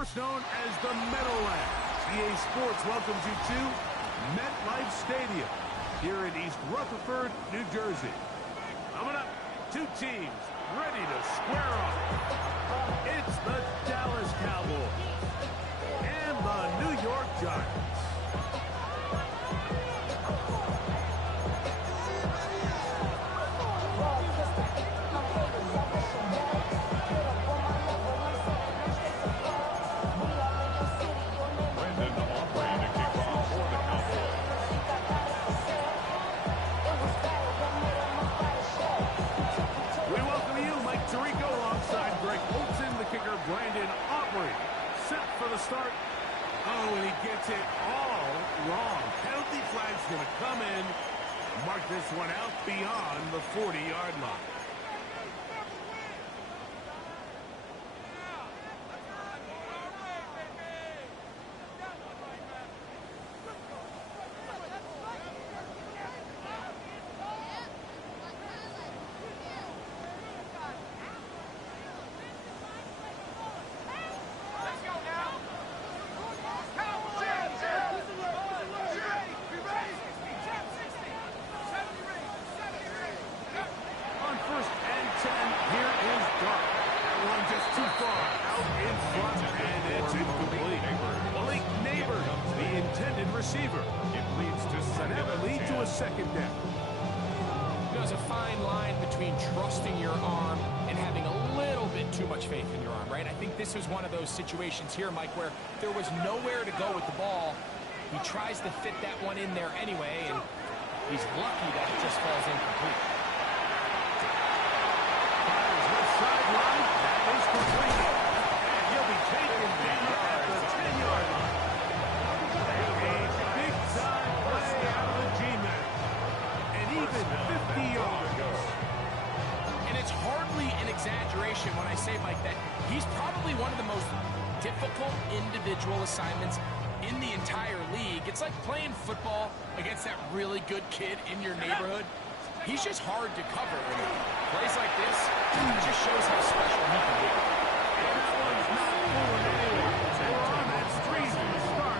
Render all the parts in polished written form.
first known as the Meadowlands. EA Sports welcomes you to MetLife Stadium here in East Rutherford, New Jersey. Coming up, two teams ready to square off. It's the Dallas Cowboys and the New York Giants. Start. Oh, and he gets it all wrong. Penalty flag's going to come in. Mark this one out beyond the 40-yard line. Receiver. It leads to a second down. There's a fine line between trusting your arm and having a little bit too much faith in your arm, right? I think this was one of those situations here, Mike, where there was nowhere to go with the ball. He tries to fit that one in there anyway, and he's lucky that it just falls incomplete. Fires left sideline. That is complete. And he'll be taken down at the 10-yard line. Exaggeration when I say, Mike, that he's probably one of the most difficult individual assignments in the entire league. It's like playing football against that really good kid in your neighborhood. He's just hard to cover. And plays like this, it just shows how special he can be. And that one's not fooling anyone. They were on that streak to start,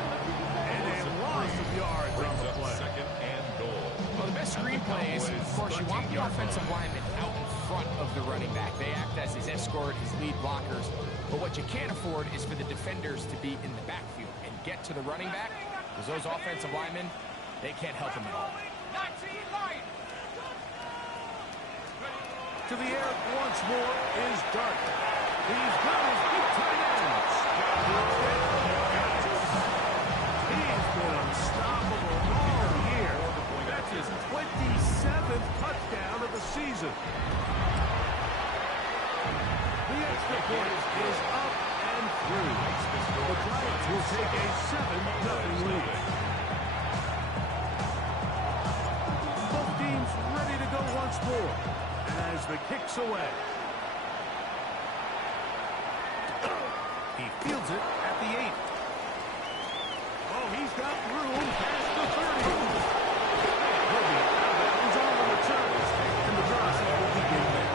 and a loss of yards on the play. Second and goal. Well, the best screenplay is, of course, you want the offensive lineman out in front of the running back. They act as his escort, his lead blockers. But what you can't afford is for the defenders to be in the backfield and get to the running back, because those offensive linemen, they can't help him at all. To the air once more is Dart. He's got his big tight ends. He's been unstoppable all year. That's his 27th touchdown of the season. The extra point is up and through. The Giants will take a 7-0 lead. Both teams ready to go once more as the kick's away. He fields it at the 8. Oh, he's got room past the 30. He'll be out of bounds on the return, and the process will begin there.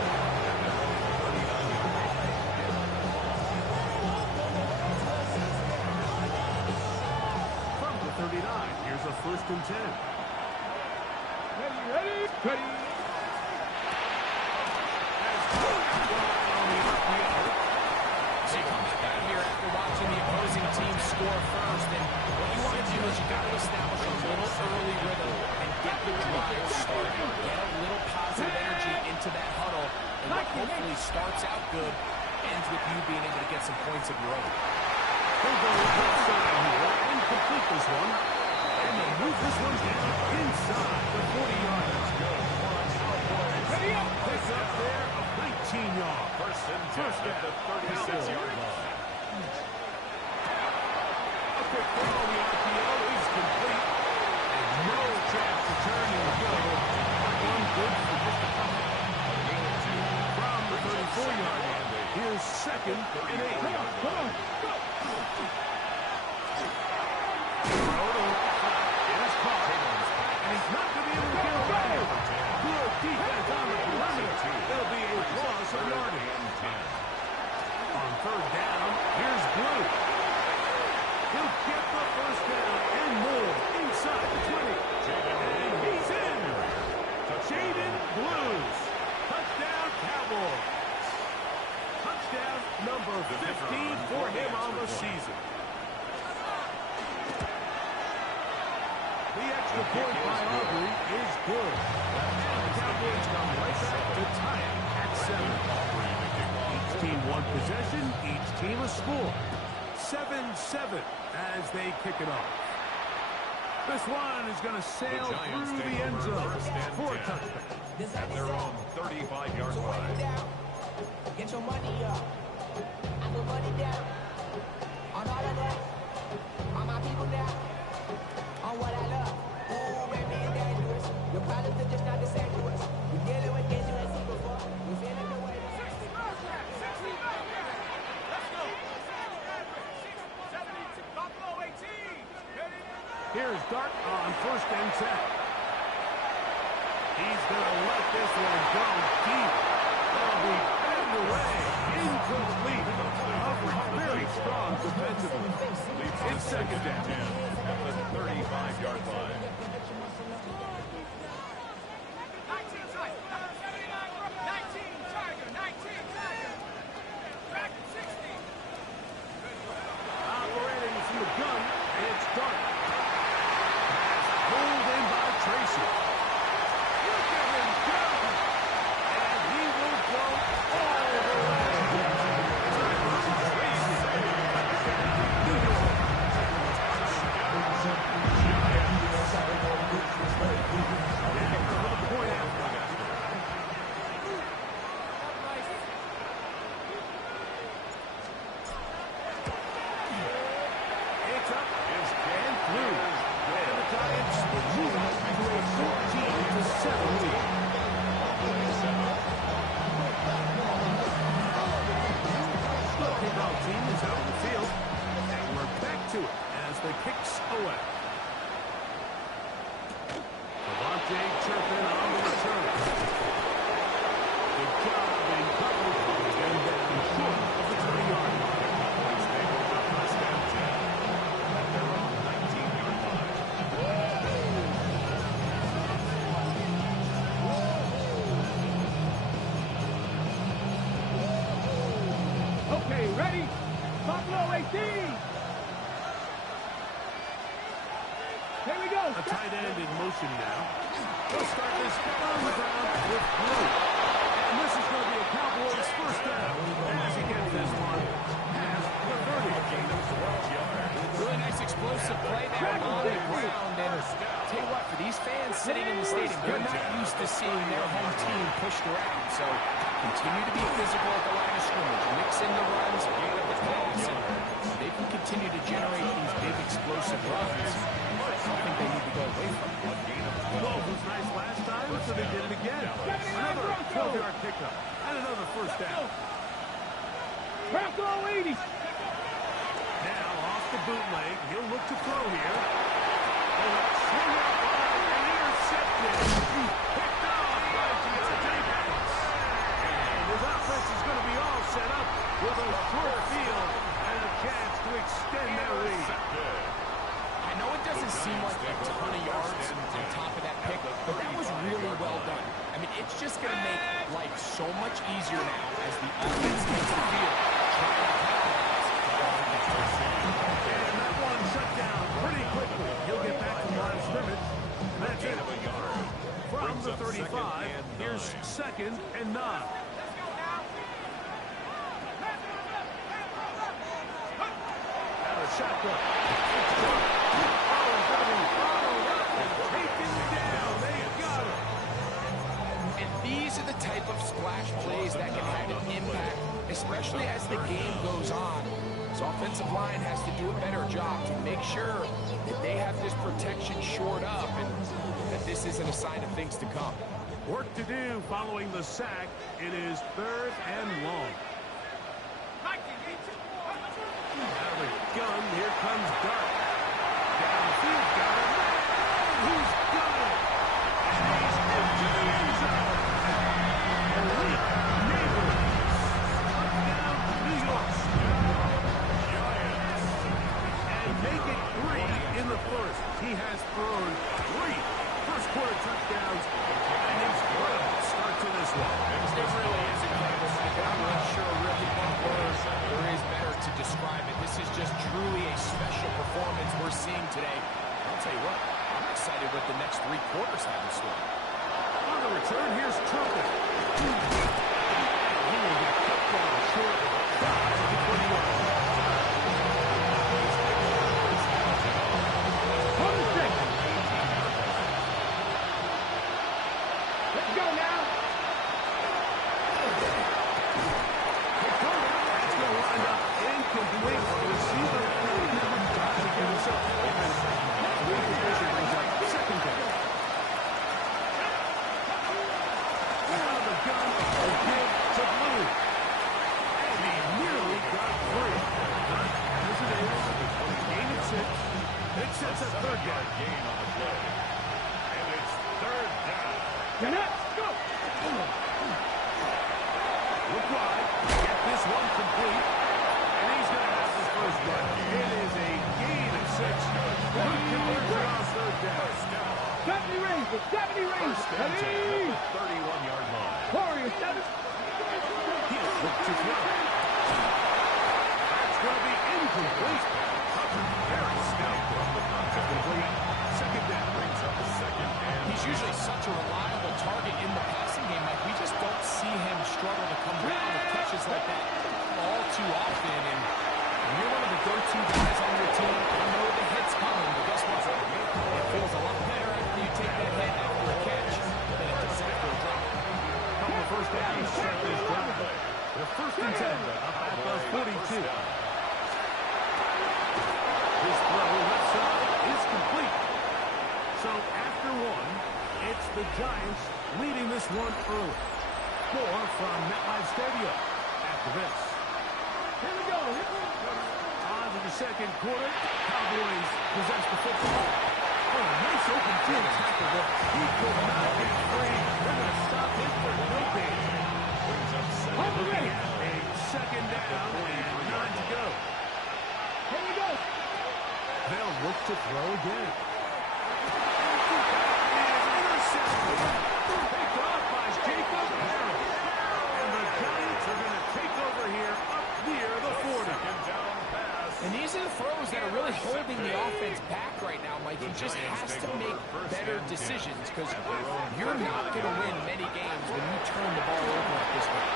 From the 39, here's a 1st and 10. Ready. Score first, and what you want to do is you got to establish a little early rhythm and get the drive started. Get a little positive energy into that huddle, and what hopefully starts out good ends with you being able to get some points of your own. They'll go left side here and complete this one, and they'll move this one down inside the 40-yard line. Picked up there of 19 yards. First and 10 at the 36-yard line. Quick throw, the RPO is complete, and no chance to turn and go. One good for just a couple. From the 34-yard line, here's 2nd and 8. Come on. It is caught, and he's not going to be able to get away. Good defense on the perimeter. There'll be a loss of yardage. On 3rd down, here's Blue. number 15 for him on the season. The extra point by Aubrey is good. And the Cowboys come right back to tie it at 7. Each team one possession, each team a score. 7-7 as they kick it off. This one is going to sail through the end zone for a touchdown. At their own 35-yard line. Get your money up. I put money down. On all of that. On my people now. On what I love. Ooh, baby, it's dangerous. Your problems are just not the same to us. We're dealing with things you ain't seen before. We're feeling the way. Here's Dart on 1st and 10. He's going to let this one go deep. That'll be batted away. Incomplete. Coverage very strong defensively. It's 2nd down. At the 35-yard line. Operating from the gun, it's Dart. Pulled in by Tracy. Look at him go! And he will go all the way. Tracy. Point after. It's up and through. And the Giants move up to a 14-7 lead. Kickoff team is out in the field, and we're back to it as the kicks away. Devontae Turpin on the return. Good job in coverage and down short of the 20-yard line. They hold up first down 10 at their own 19-yard line. Okay, ready? Buffalo 18. Here we go. A tight end in motion now. They'll start this on the ground with Blue. And this is going to be a Cowboys first down as he gets this one past the 30. Really nice explosive play there on the ground. And tell you what, for these fans sitting in the stadium, they're not used to seeing their home team pushed around. So continue to be physical at the line of scrimmage. Mix in the runs, get up the pass. And they can continue to generate these big explosive runs. I don't think they need to go away from it. 12 was nice last time, so they did it again. Another 12-yard pickup and another first down. Bronco 80. Now off the bootleg, he'll look to throw here. Oh, that's swung out wide and intercepted. Picked off by Deontay Banks. And his offense is going to be all set up with a short field and a chance to extend their lead. I know it doesn't seem like a ton of yards on top of that pick, but that was really well done. I mean, it's just going to make life so much easier now as the offense takes the field. And that one shut down pretty quickly. He'll get back to the line of scrimmage. That's it. From the 35, here's 2nd and 9. Out of shotgun. It's Dart. And these are the type of splash plays that can have an impact, especially as the game goes on. So offensive line has to do a better job to make sure that they have this protection shored up and that this isn't a sign of things to come. Work to do following the sack. It is 3rd and long. Out of the gun, here comes Dart. Downfield, got it. He's got it. And he's into the end zone. Elite neighbors. Touchdown, New York. Giants. And make it 3 in the first. He has thrown 3 first-quarter touchdowns. And he's got a start to this one. It really is incredible. I'm not sure really what words quarters have in store. On the return, here's Trumpet. He will get cut down short. 5 to 21. 20 seconds. Let's go now. It's going to wind up incomplete. The receiver never got to get himself open. Reposition brings up second down. Now the gun will give to Blue. And he nearly got free. Not as it is. Gain of 6. It sets a third down. Gain on the play. And it's third down. Get up. Go. Look wide. Get this one complete. And he's going to have his first run. It is a gain of 6. Good conversion on third down. 70 range. 70 range. Ready. 31-yard line. Warrior 7. He'll look to throw. That's going to be incomplete. Very stout. Complete. Second down. Brings up a second and He's usually such a reliable target in the passing game, Mike. We just don't see him struggle to come down with catches like that all too often. And when you're one of the go-to guys on your team, I know the hit's coming, but guess what? It feels a lot better after you take that hit after a catch than it does after a drop. Couple of first downs start this drive. They're first and 10 up at the 42. His throw left side is complete. So after one, it's the Giants leading this one early. More from MetLife Stadium after this. Here we go. On to the second quarter. Cowboys possess the football. Oh, nice open field tackle, but he could not get free. They're going to stop him for no gain. brings up second. Looking at a second down and 9 to go. Here we go. They'll look to throw again. Intercepted. Picked off by Jacob Harris. And the Giants are going to take over here up near the 40. Second down pass. And these are the throws that are really holding the offense back right now, Mike. He just has to make better decisions because you're not going to win many games when you turn the ball over at this point.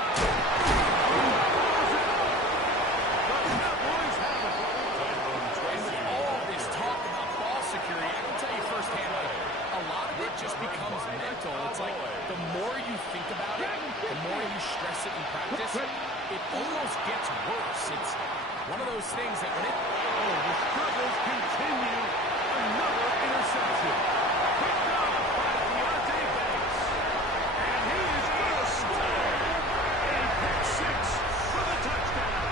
And with all this talk about ball security, I can tell you firsthand, like, a lot of it just becomes mental. It's like the more you think about it, the more you stress it in practice, it almost gets worse. It's one of those things that when it... Oh, the struggles continue. Another interception. Picked up by Deontay Banks. And he is going to score. A pick 6 for the touchdown.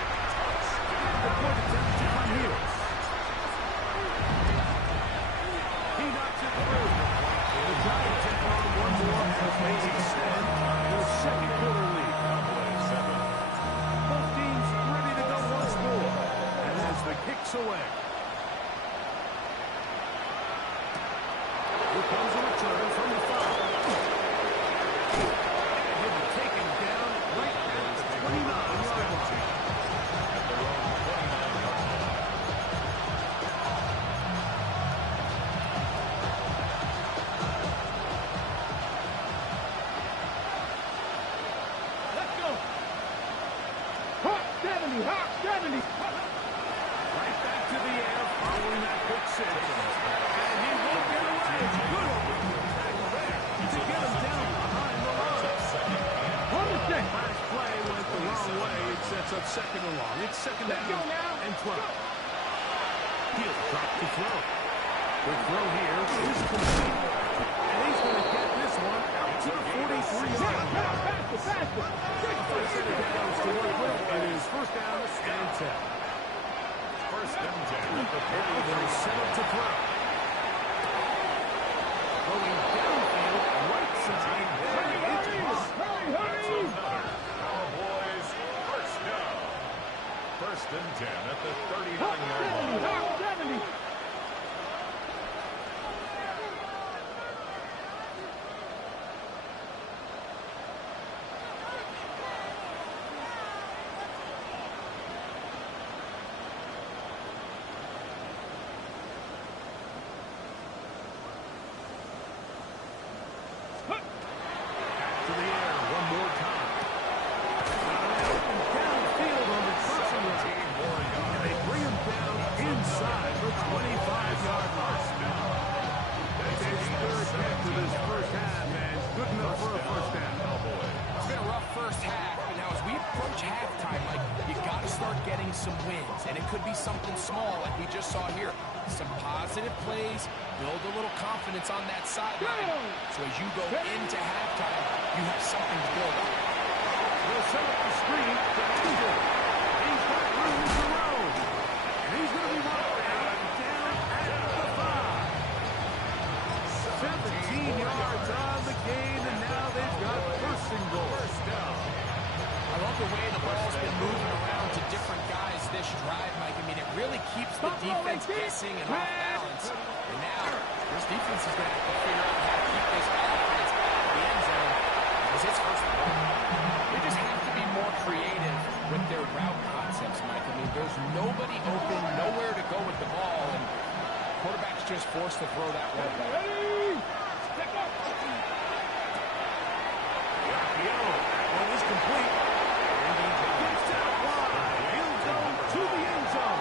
The point attempt to John Hughes. He knocks it through. The Giants take on one more as they extend their second quarter lead. Both teams ready to go once more. And as the kicks away. Here comes a return from the 5. And he'll be taken down right at the 29-yard line. At their own 29-yard line. Let's go. Hawk 70. Hawk 70. Right back to the air following that pick 6. And he won't get away. Good tackle there to get him down behind the line. Hold the set. Last play went the wrong way. It sets up second and long. It's second Let's go down now. and 12. He'll drop to throw. The throw here is complete. And he's going to get this one out to the 43-yard line. Faster, faster. First set of downs to work with. It is first down and 10. First and 10 at the They'll set up to throw. Going downfield, right side. Hurry, hurry. Cowboys first down. First and 10 at the Hawk 39-yard 70. line. Hawk 70. some wins, and it could be something small like we just saw here. Some positive plays, build a little confidence on that sideline. So as you go into halftime, you have something to build on. We'll set up the screen to Angel. He's got room to roam. And he's going to be brought down at the 5. 17 yards on the gain, and now they've got first and goal. First down. I love the way the ball's been moving around to different guys this drive, Mike. I mean, it really keeps the defense guessing and off balance. And now, this defense is going to have to figure out how to keep this offense out of the end zone because it's first and goal. They just have to be more creative with their route concepts, Mike. I mean, there's nobody open, nowhere to go with the ball, and quarterback's just forced to throw that one away. That one is complete. And he gets out wide. He'll go to the end zone.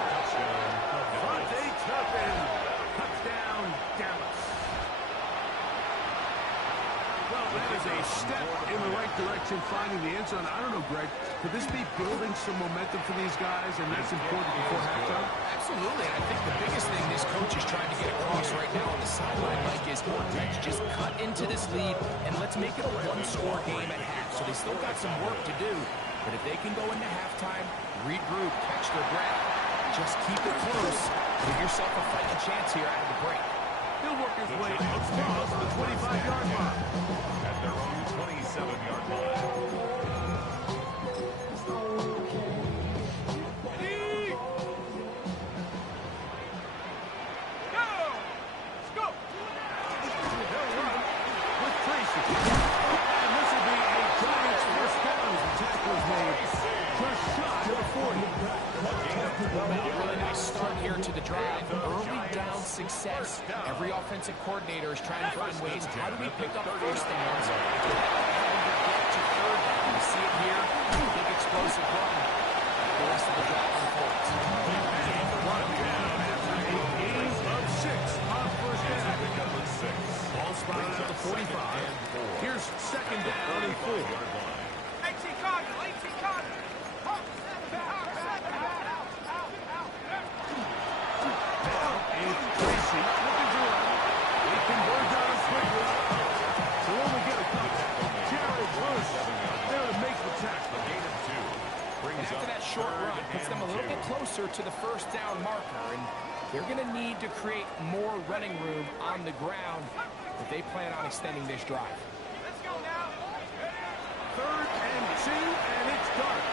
Devontae Turpin. Touchdown, Dallas. Well, that is a step in the right direction, finding the end zone. I don't know, Greg. Could this be building some momentum for these guys, and that's important before halftime? Absolutely, and I think the biggest thing this coach is trying to get across right now on the sideline, Mike, is let's just cut into this lead and let's make it a one-score game at half. So they still got some work to do, but if they can go into halftime, regroup, catch their breath, just keep it close, give yourself a fighting chance here out of the break. He'll work his way across the 25-yard line. At their own 27-yard line. Success. Every offensive coordinator is trying to find ways. How do we pick up first downs? How do we get to third down? You see it here. Big explosive run. The rest of the drive unfolds. A gain of 6 on first down. Ball spotted at the 45. Here's second down and 4. Short run puts them a little bit closer to the first down marker, and they're going to need to create more running room on the ground if they plan on extending this drive. Let's go now. 3rd and 2, and it's dark.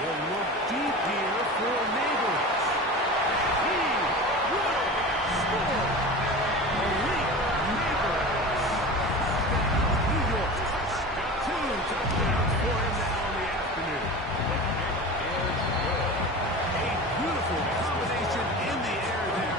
We'll look deep here for Neighbors. He will score. Elite Neighbors. New York. 2 touchdowns for him now in the afternoon. Beautiful combination in the air there.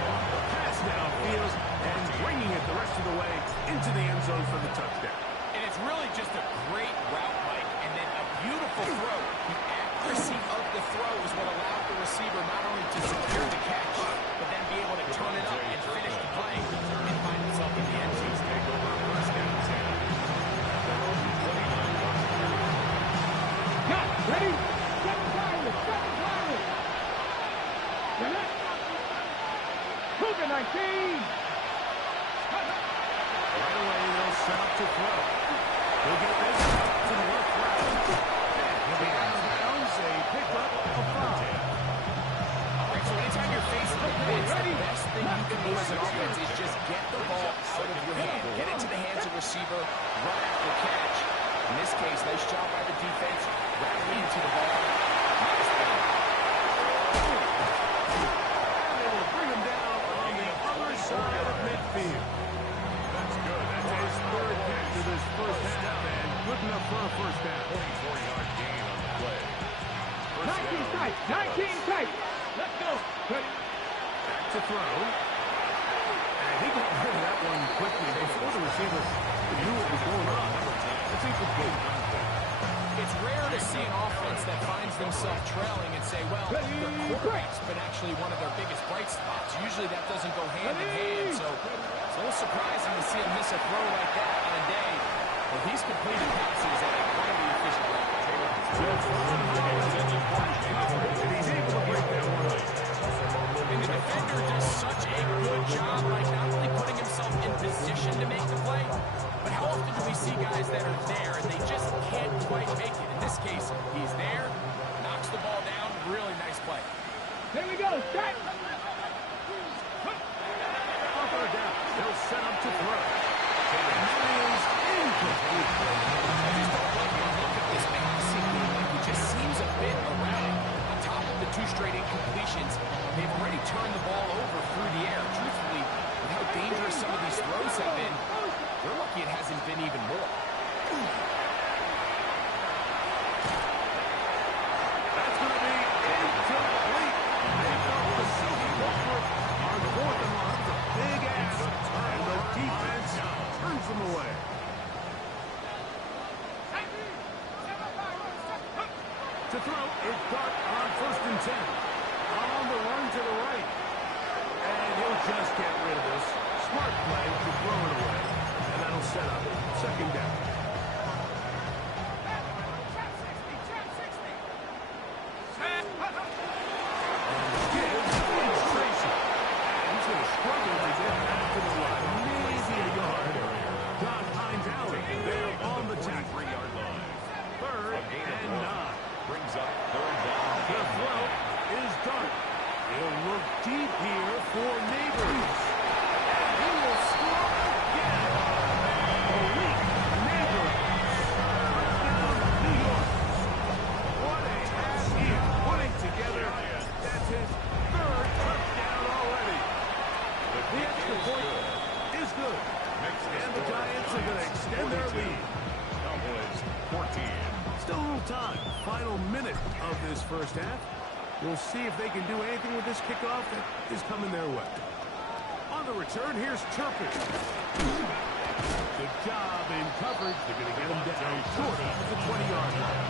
Pass downfield and bringing it the rest of the way into the end zone for the touchdown. And it's really just a great route, Mike, and then a beautiful throw. The accuracy of the throw is what allowed the receiver not only to secure the catch, but then be able to turn it up and finish the play and find himself in the end zone. Take over first down 10. Got ready. Second time. Second time. Cougar 19. Right away, they'll set up to throw. He'll get this up to the left route. He'll be out of bounds. A pickup of 5. All right, so anytime you're facing the blitz, the best thing you can do as an offense is just get the ball out of your hand. Get into the hands of the receiver, run after catch. In this case, nice job by the defense, rallying to the ball. Nice play. Side of midfield. That's good. That's his 3rd catch of this first half, and good enough for a first down. 24-yard gain on the play. 19 tight. 19 tight. Let's go. Ready. Back to throw. And he got rid of that one quickly before the receiver knew what was going on. It's incomplete. It's rare to see an offense that finds themselves trailing and say, well, their quarterback's been actually one of their biggest bright spots. Usually that doesn't go hand in hand, so it's a little surprising to see him miss a throw like that on a day where he's completing passes at a highly efficient rate. And he's able to break that one On third down, they'll set up to throw. That is incomplete. I just don't like the look of this passing game. Like, it just seems a bit erratic. On top of the 2 straight incompletions, they've already turned the ball over through the air. Truthfully, with how dangerous some of these throws have been, they're lucky it hasn't been even more. That's going to be incomplete. They felt the silky over on 4th and long. A big ass. And the defense turns them away. To throw is Dart on 1st and 10. On the run to the right. And he'll just get rid of this. Smart play to throw it away. And that'll set up 2nd down. Deep here for Neighbors. And he will score again. A weak Neighbors. Touchdown, New York. What a pass he is putting together. That's his 3rd touchdown already. The extra point is good. And the Giants are going to extend their lead. Cowboys 14. Still a little time. Final minute of this first half. We'll see if they can do anything with this kickoff that is coming their way. On the return, here's Turpin. Good job in coverage. They're going to get him down short of the 20-yard line.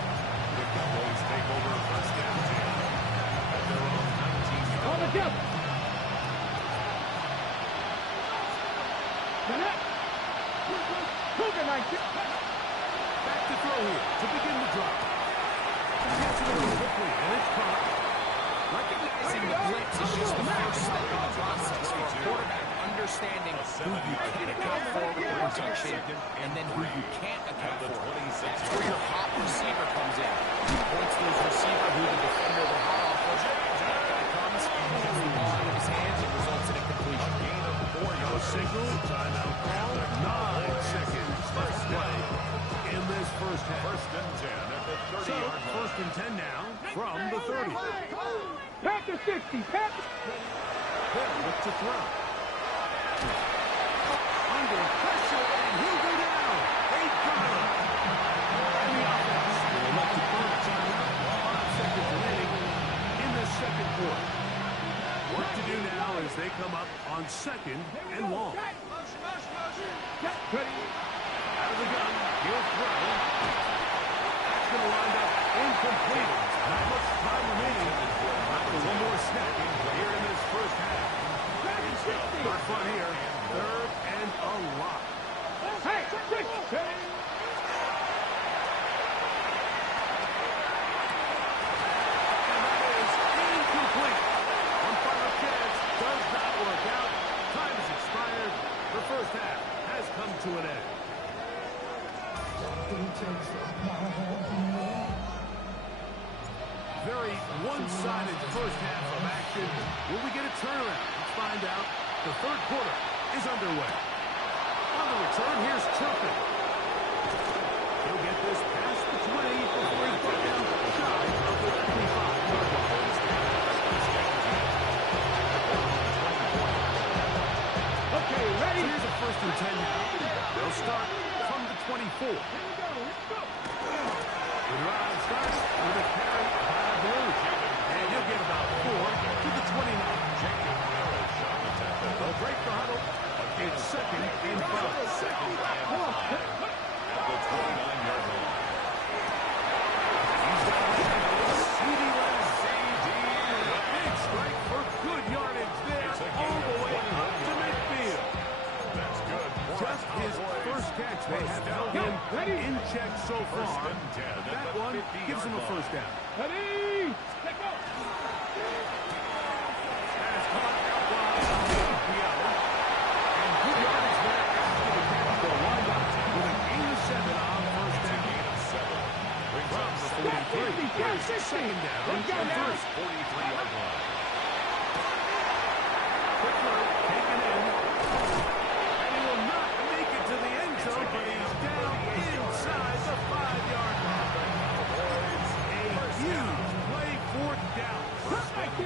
The Cowboys take over 1st and 10 at their own 19. On the jump. Back to throw here to begin the drive. Gets it over quickly, and it's caught. Recognizing the blitz is just the first step in the process for a quarterback understanding who you can account for with the protection and then who you can't account for. That's where your hot receiver comes in. He points to his receiver who the defender will hot off with. That guy comes, gets the ball out of his hands, and results in a completion. Gain of 4 No yards. signal, timeout call, 9 seconds left to play in this first half. 1st and 10 at the 30-yard So, line. 1st and 10 now from the 30. Panther 60. Panther. Hill with to throw. Under pressure, and he'll go down. They got him. And the offense will let the third timeout. 5 seconds remaining in the 2nd quarter. Work to do now as they come up on 2nd and long. Out of the gun, he'll throw. That's going to wind up incomplete. Not much time remaining. After one more snap here in this first half. Not fun here. 3rd and a lot. Hey, And that is incomplete. One final chance does not work out. Time has expired. The first half has come to an end. Very one-sided first half of action. Will we get a turnaround? Let's find out. The 3rd quarter is underway. On the return, here's Turpin. He'll get this past the 20 before he's brought down shy of the 25-yard line. okay, ready? Here's a 1st and 10 now. They'll start from the 24. The drive starts with a carry by Blue. And he'll get about 4 to the 29. They'll break the huddle. It's 2nd and 5. At the 29-yard line. He's got a CD left. A big strike for good yardage there all the way up to midfield. That's good. Just his first catch. They have held him in check so far. 1st and 10 at That the one gives him a 50-yard first down. Ready? Let's go. That's caught out wide on the RPO. And good yardage there after the catch. They'll wind up with a gain of 7 on 1st down. Brings From up the 43, here's 2nd down and 1st. 43-yard line.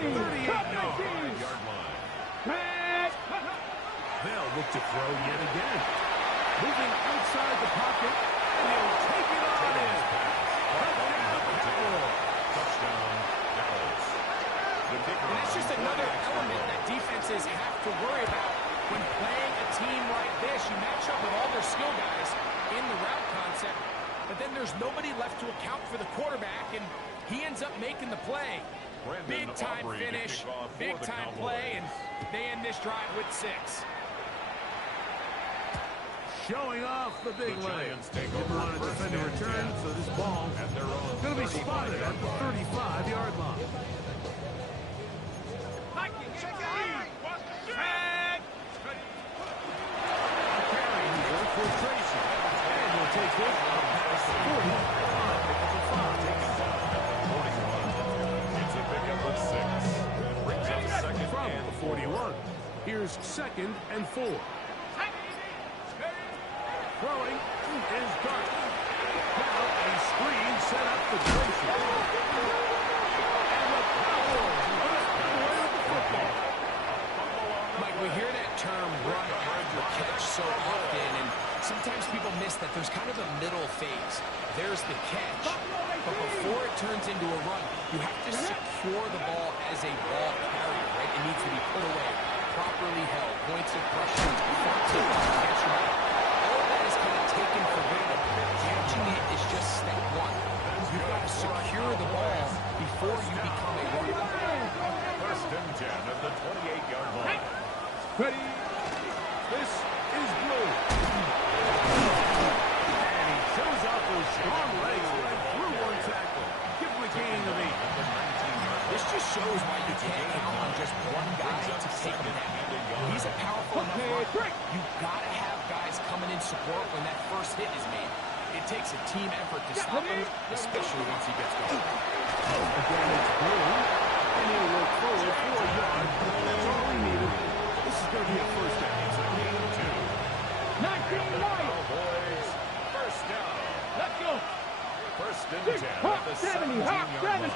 38 yards. 5-yard line. Red. They'll look to throw yet again. Moving outside the pocket, and he'll take it on in. Touchdown, Dallas. The kicker And that's just another element that defenses have to worry about when playing a team like this. You match up with all their skill guys in the route concept, but then there's nobody left to account for the quarterback, and he ends up making the play. Brandon Big-time Aubrey to finish, kick off for the big-time Cowboys. play, and they end this drive with 6. Showing off the big The leg. Giants take Didn't over want to first defend a and return, 10 so this ball at their own going to be spotted at the 35-yard line. Carrying the ball for Tracy. And he'll take this up past the 40. It's a pickup of 6. Brings up second From and the 41. Here's 2nd and 4. Throwing is Dart. Now a screen set up for Tracy. And the Cowboys will come away with the football. Mike, we hear that term run after catch so often, and sometimes people miss that there's kind of a middle phase. There's the catch, but before it turns into a run, you have to secure the ball as a ball carrier, right? It needs to be put away, properly held, points of pressure, front to catch your ball. All of that is kind of taken for granted. Catching it is just step one. You've got to secure the ball before you become a runner. First and 10 at the 28-yard line. Ready. This is Blue. And he shows off those strong legs right through one tackle. Give him a gain of 8. This just shows why you can't count on just one guy to take him down. He's a powerful enough runner. You've got to have guys coming in support when that first hit is made. It takes a team effort to stop him, especially once he gets going. Again, it's Blue. And he'll work forward 4 yards. That's all he needed. This is going to be a first down. It's a gain of 2. 19 right. Cowboys, first down. Let's go. First and 10 6, at hop, the 70, hop, 17-yard 7. line.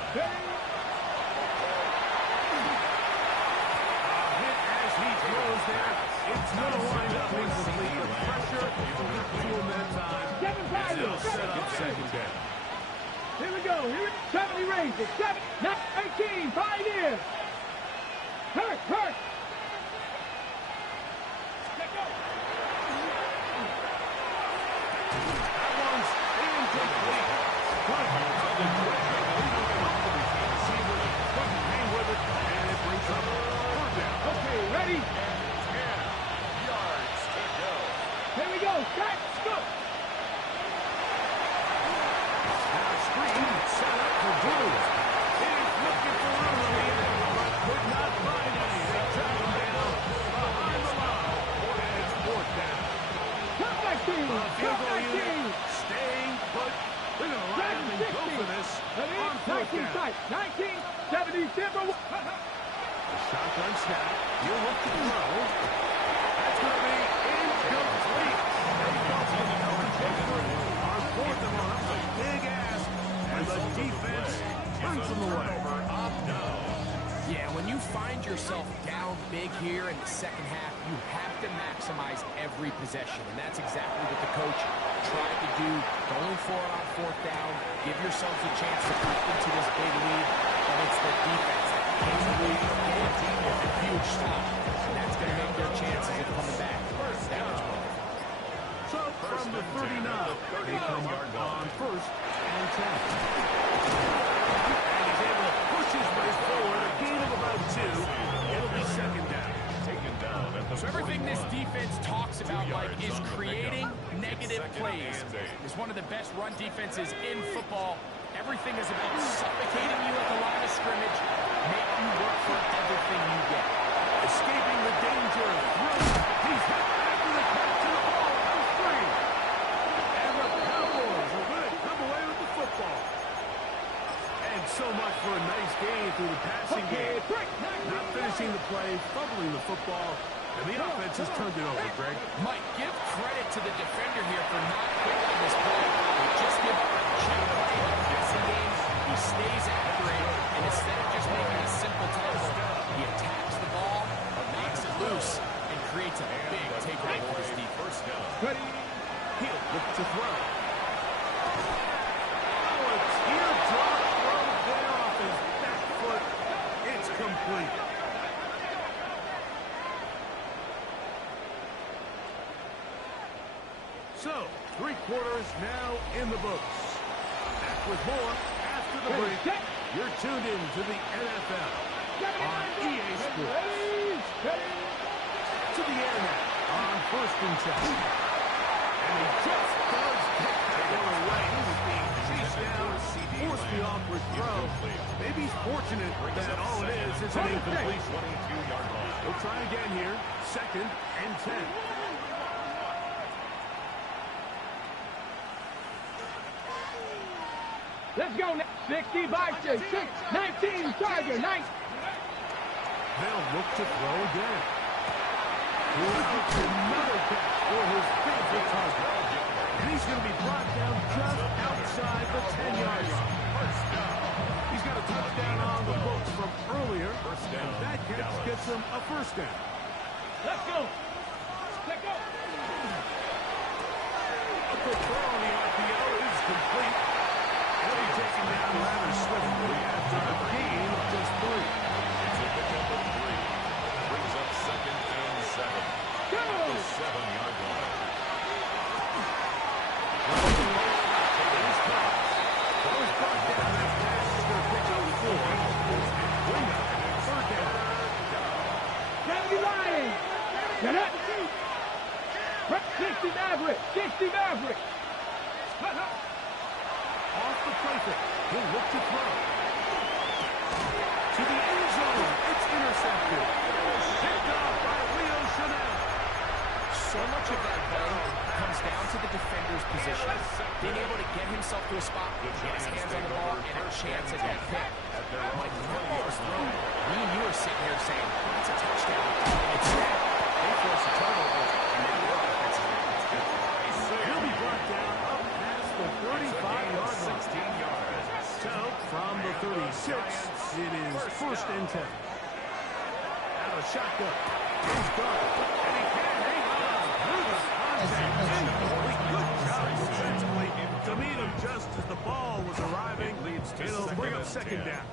Hit as he throws there. It's going to wind up incomplete. The pressure will not to him that time. 7 5. They'll set up second down. Here we go. Here we go. 70 ranges. 7, 19, 5 years. Hurt, hurt. Let go. That one's incomplete. Hang with it, and it brings up third down. Okay, ready? 10 yards to go. Here we go. Set, go. Now screen set up for Blue. He's looking for room on the end, but could not find any. They track him down behind the line, and it's fourth down. Come back, team. Field Come goal back, team. unit staying put. They're going to line up and go for this Ready? on fourth 19 down. sight. 19, 70, timber. The shotgun snap. He'll look to throw. That's going to be incomplete. They don't have the coverage on fourth and one. That's a big ask, and the defense turns them away. Yeah, when you find yourself down big here in the second half, you have to maximize every possession, and that's exactly what the coach tried to do, going for it on fourth down, give yourselves a chance to creep into this big lead, but it's the defense that can't lead with a huge stop, and that's going to make their chances of coming back that much more. So from the 39, they come up on first and 10. And he's able to push his way forward, a gain of about 2. It'll be second down. Taken down at the So everything this 41. defense talks about, 2 Mike, yards is on the creating pickup. negative Second plays. and 8. It's one of the best run defenses in football. Everything is about suffocating you at the line of scrimmage, make you work for everything you get. Escaping the danger. He's hit after the catch to the ball. Goes free. And the Cowboys are going to come away with the football. And so much for a nice gain through the passing game. Not finishing the play, fumbling the football, and the offense has turned it over, Greg. Mike, give credit to the defender here for not quitting on this play. They just give up a check play in the passing game. He stays after it, and instead of just making a simple tackle, incomplete. So, 3 quarters now in the books. Back with more after the break. You're tuned in to the NFL on EA Sports. To the air now on 1st and 10. And he just does get that one away. He was being chased down, forced the awkward throw. Maybe he's fortunate that all it is an incompletion. 22-yard line. We'll try again here. 2nd and 10. Let's go now. 60 by 6, 19, Tiger, 9. They'll look to throw again. Another catch for his favorite target. And he's going to be brought down just outside the 10-yard line. He's got a touchdown on the books from earlier, and that catch gets him a 1st down. Let's go. Let's go. A quick throw on the RPO is complete. He'll be taken down rather swiftly after a gain of just 3. It's a pickup of 3. Brings up 2nd and 7. Go. The 7-yard line. He's caught. Those brought down that pass is going to pick up 4. And bring up 3rd down. Gravity line. Get up. 60 Maverick. 60 Maverick. Off the play fake. He'll look to throw. To the end zone. It's intercepted. Picked off by Leo Chanel. So much of that play comes down to the defender's position. Being able to get himself to a spot, get his hands on the ball, and a chance at that pick. Like that ball was thrown, me and you are sitting here saying, that's a touchdown. Instead, they force a turnover, and then the offense is He'll be brought down up past the 35-yard line. 16 yards. So, from the 36, it is 1st and 10. Out of shotgun. He's gone. And he can't hang on. Through the contact. Incomplete. Good job defensively to meet him just as the ball was arriving. It'll bring up 2nd down.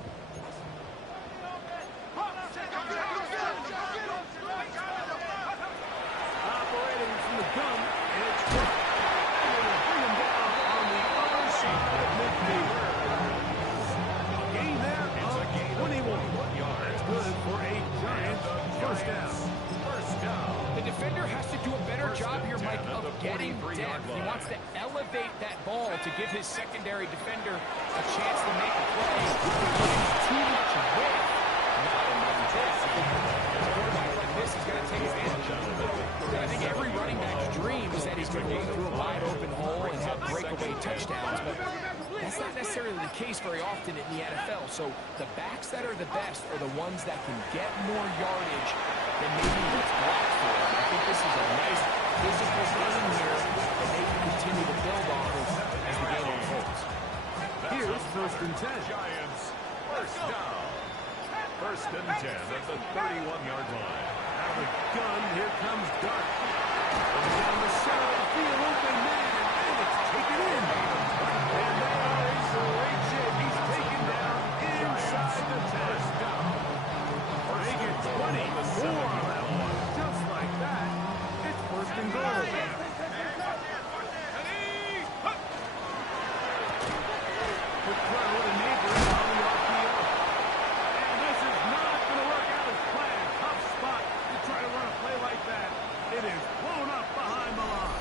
Operating from the gun, and it's Brock. And they'll bring him down on the other side of midfield. A gain there of 21. That's good for a giant 1st down. The defender has to do a better job here, Mike, of getting depth. He wants to elevate that ball to give his secondary defender a chance to make a play. Too much width, not enough depth. A quarterback like this is going to take advantage of it. I think every running back's dream is that he's going to run through a wide open hole and have breakaway touchdowns, but that's not necessarily the case very often in the NFL. So the backs that are the best are the ones that can get more yardage than maybe what's blocked for. I think this is a nice physical game here that they can continue to build off of as the game unfolds. Here's 1st and 10. Giants, 1st down. 1st and 10 at the 31-yard line. Out of the gun, here comes Dart. Comes down the center of the field, open man, and it's taken in. And there is the great shape. He's taken down inside the 10. They get 24 on that one. Just like that, it's 1st and goal. Quick throw to Neighbors on the RPO. And this is not going to work out as planned. Tough spot to try to run a play like that. It is blown up behind the line.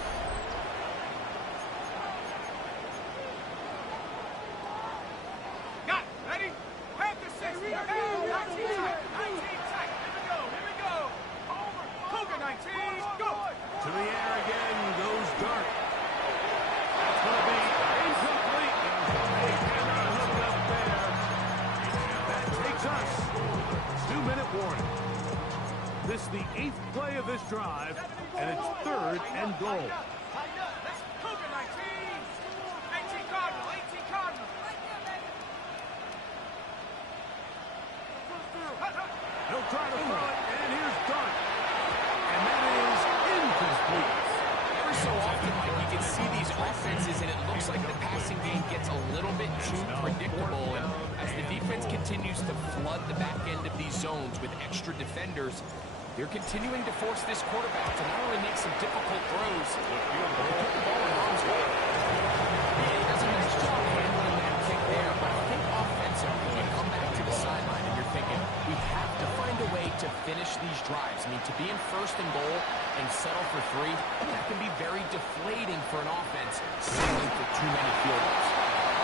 Got it. Ready? Panthers 6. 19 tight. 19 tight. Here we go. Over. Cougar 19. Go. To the air again goes Dart. That's going to be incomplete. They cannot hook up there. And that takes us. 2-minute warning. This is the 8th play of this drive, and it's 3rd and goal. Cougar 19. 18 Cardinal. 18 Cardinal. He'll try to throw it, and here's Dart. And that is incomplete. Every so often, Mike, you can see these offenses, and it looks like the passing game gets a little bit too predictable. And as the defense continues continues to flood the back end of these zones with extra defenders, they're continuing to force this quarterback to not only make some difficult throws, but to put the ball in harm's way. Yeah, he does a nice job handling that kick there, but I think offensively, you come back to the sideline and you're thinking, we have to find a way to finish these drives. I mean, to be in first and goal and settle for 3, that can be very deflating for an offense, settling for too many field goals.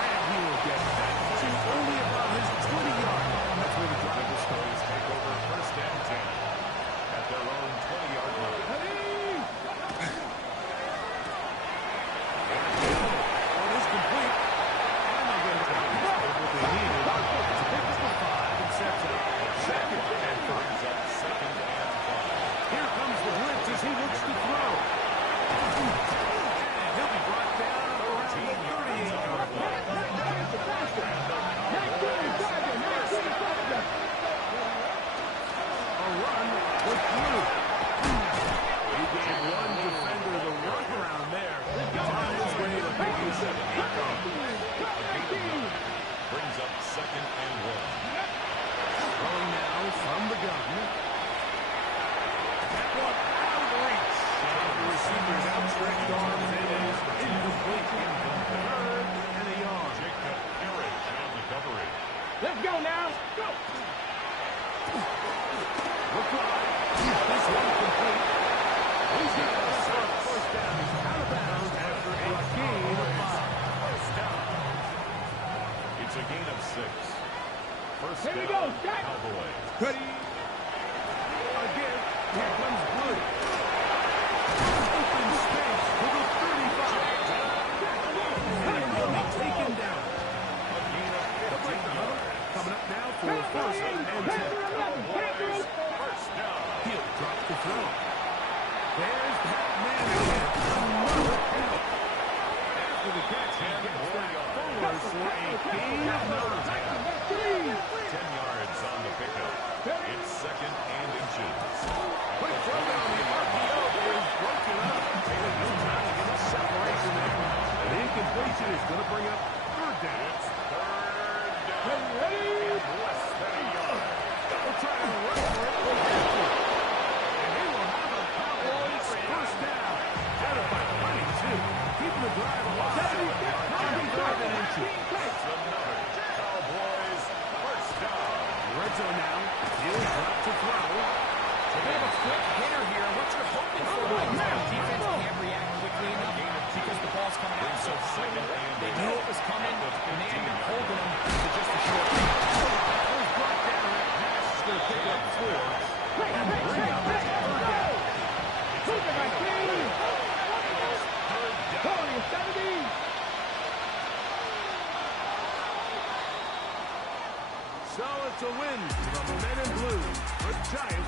And he will get back to only about his 20-yard line. That's where the drive will start. Take over first and 10 at their own 20-yard line. One is complete. And they'll get it out. What they needed to pick up the 5 and sets up second and 5. Brings up second and 5. Here comes the blitz as he looks to throw. And he'll be brought down around the 38-yard line. A run with Blue. He gave one defender the workaround there. On his way to making 7 Brings up second and 1. Throwing now from the gun. That one out of reach. The receiver's outstretched arms. It is incomplete. Third and a yard. Jacob Peerage on the coverage. Let's go now. Go. McFly. This one complete. He's got a first down. He's out of bounds after a gain of 5. First down. It's a gain of 6. First Here we down, go, Jack. Cowboys. Ready? Again, here comes Blue. Open space to the 35. And he'll be taken down. A gain of 15 yards. Coming up now for first and 10. Cowboys, first down. He'll drop the throw. There's that man again. Another penalty. After the catch, he gets that forward for a gain of 9. 10 yards on the pickup. It's second and inches. Quick throw down the RPO is broken up. Taking no time to get a separation there. An incompletion is going to bring up third down. It's third down. And less than a yard. They'll try to run for it. They'll get to it. And he will have a Cowboys first down. Down it by 22. Keeping the drive alive. On third and inches. It's another Cowboys first down. Redzone now. He'll drop to throw. They have a quick hitter here. What you're hoping for right now, defense can't react quickly enough because the ball's coming out so quickly. They knew it was coming, and they ended up holding them to just a short game. He's brought down. That pass is going to pick up 4. And bring up third down. So it's a win for the men in blue. The Giants